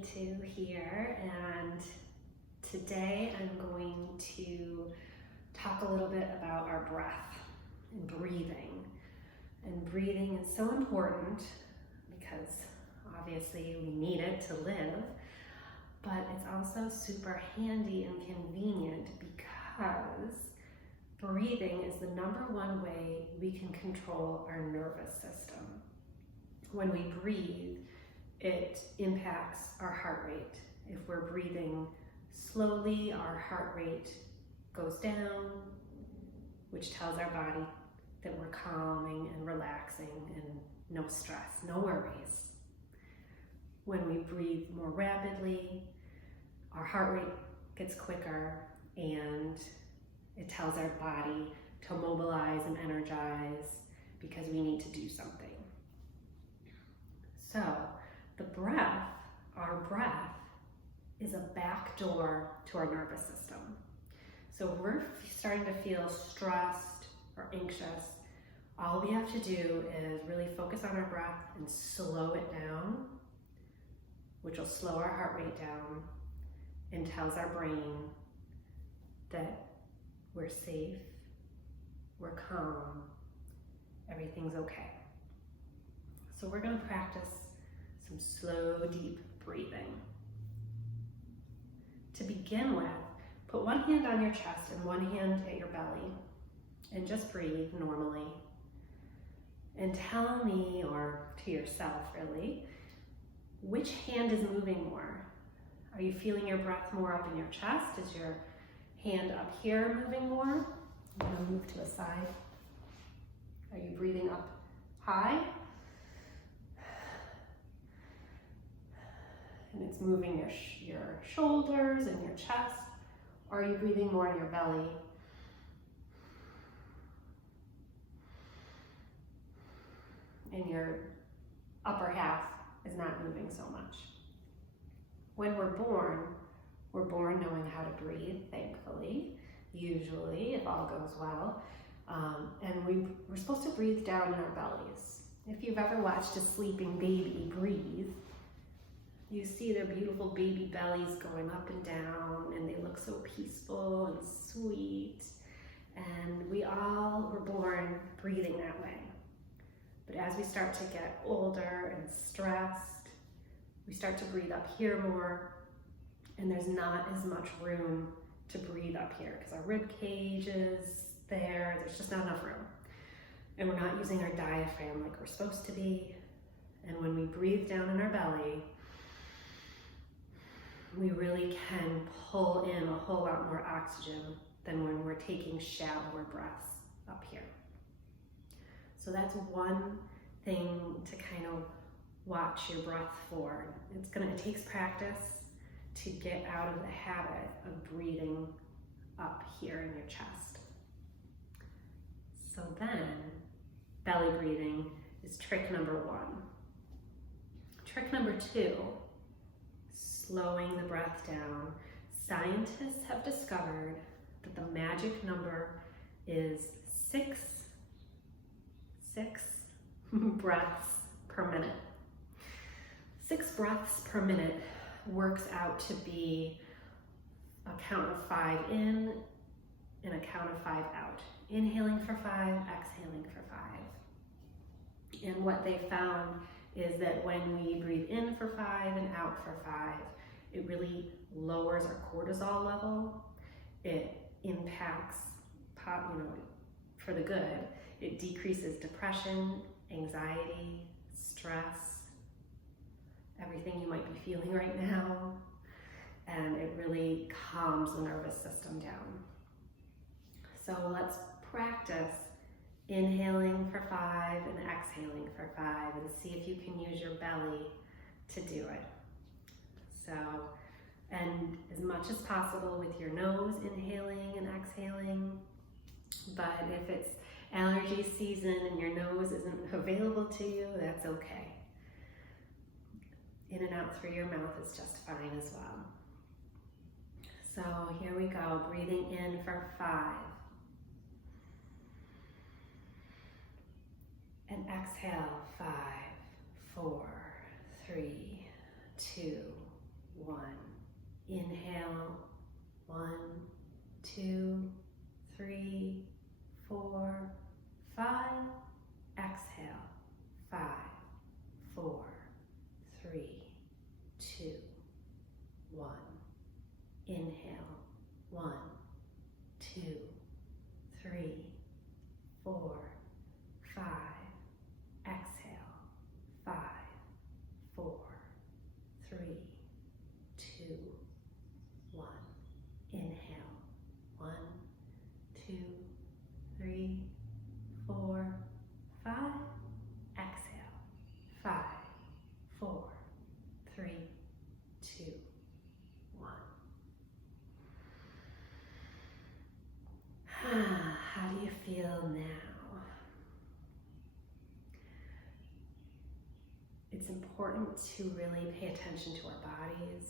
22 here, and today I'm going to talk a little bit about our breath and breathing. And breathing is so important because obviously we need it to live, but it's also super handy and convenient because breathing is the #1 way we can control our nervous system. When we breathe, it impacts our heart rate. If we're breathing slowly, our heart rate goes down, which tells our body that we're calming and relaxing and no stress, no worries. When we breathe more rapidly, our heart rate gets quicker and it tells our body to mobilize and energize because we need to do something. So the breath, our breath, is a back door to our nervous system. So if we're starting to feel stressed or anxious, all we have to do is really focus on our breath and slow it down, which will slow our heart rate down and tells our brain that we're safe, we're calm, everything's okay. So we're going to practice some slow, deep breathing. To begin with, put one hand on your chest and one hand at your belly and just breathe normally. And tell me, or to yourself really, which hand is moving more? Are you feeling your breath more up in your chest? Is your hand up here moving more? I'm going to move to the side. Are you breathing up high? And it's moving your shoulders and your chest. Or are you breathing more in your belly? And your upper half is not moving so much. When we're born knowing how to breathe, thankfully, usually, if all goes well. And we're supposed to breathe down in our bellies. If you've ever watched a sleeping baby breathe, you see their beautiful baby bellies going up and down, and they look so peaceful and sweet. And we all were born breathing that way. But as we start to get older and stressed, we start to breathe up here more, and there's not as much room to breathe up here because our rib cage is there's just not enough room. And we're not using our diaphragm like we're supposed to be. And when we breathe down in our belly, we really can pull in a whole lot more oxygen than when we're taking shallower breaths up here. So that's one thing to kind of watch your breath for. It takes practice to get out of the habit of breathing up here in your chest. So then, belly breathing is trick #1. Trick #2, slowing the breath down. Scientists have discovered that the magic number is 6 breaths per minute. 6 breaths per minute works out to be a count of 5 in and a count of 5 out. Inhaling for 5, exhaling for 5. And what they found is that when we breathe in for 5 and out for 5, it really lowers our cortisol level. It impacts, for the good. It decreases depression, anxiety, stress, everything you might be feeling right now. And it really calms the nervous system down. So let's practice inhaling for 5 and exhaling for 5 and see if you can use your belly to do it. So, and as much as possible with your nose, inhaling and exhaling. But if it's allergy season and your nose isn't available to you, that's okay. In and out through your mouth is just fine as well. So here we go, breathing in for 5. And exhale, 5, 4, 3, 2, 1. Inhale, 1, 2, 3, 4, 5. Exhale, 5, 4, 3, 2, 1. Inhale, 1, 2, 3, 4, 5. Exhale, 5, 4, 3, 2, 1. Inhale, 1, 2, 3, 4, 5. Exhale, 5, 4, 3, 2, 1. How do you feel now? It's important to really pay attention to our bodies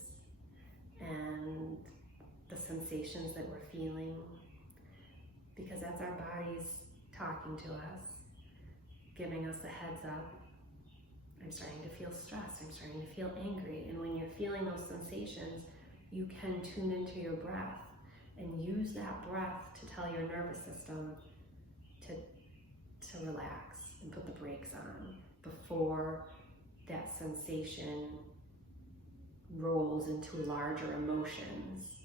and the sensations that we're feeling, because that's our bodies talking to us, giving us the heads up. I'm starting to feel stressed, I'm starting to feel angry. And when you're feeling those sensations, you can tune into your breath and use that breath to tell your nervous system to relax and put the brakes on before that sensation rolls into larger emotions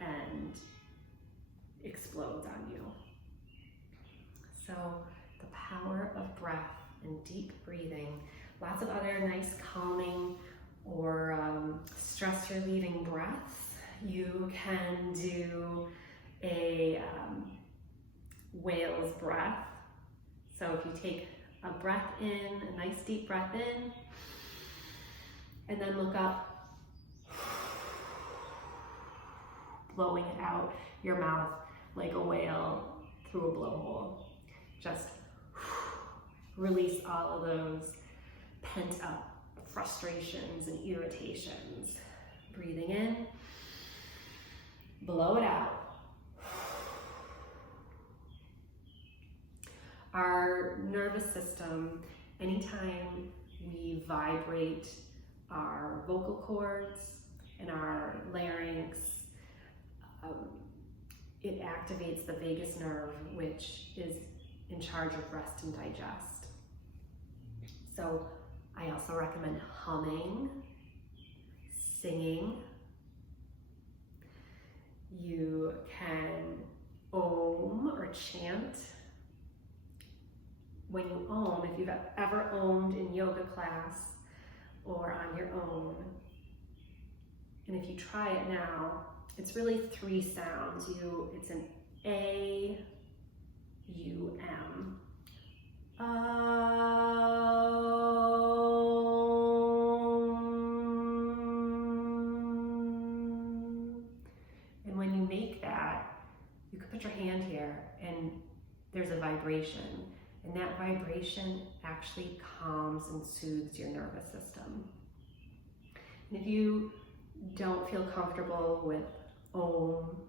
and explodes on you. So the power of breath and deep breathing, lots of other nice calming or stress relieving breaths. You can do a whale's breath. So if you take a breath in, a nice deep breath in, and then look up, blowing it out your mouth like a whale through a blowhole. Just release all of those pent up frustrations and irritations. Breathing in, blow it out. Our nervous system, anytime we vibrate our vocal cords and our larynx, it activates the vagus nerve, which is in charge of rest and digest. So I also recommend humming, singing. You can om or chant. When you om, if you've ever ommed in yoga class or on your own, and if you try it now, it's really 3 sounds. It's an A, U, M. And when you make that, you can put your hand here and there's a vibration. And that vibration actually calms and soothes your nervous system. And if you don't feel comfortable with Om,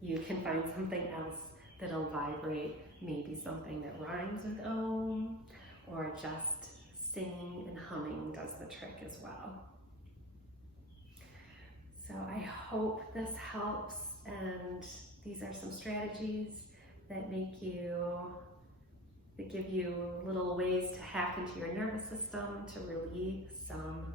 you can find something else that'll vibrate, maybe something that rhymes with Om, or just singing and humming does the trick as well. So I hope this helps, and these are some strategies that give you little ways to hack into your nervous system to relieve some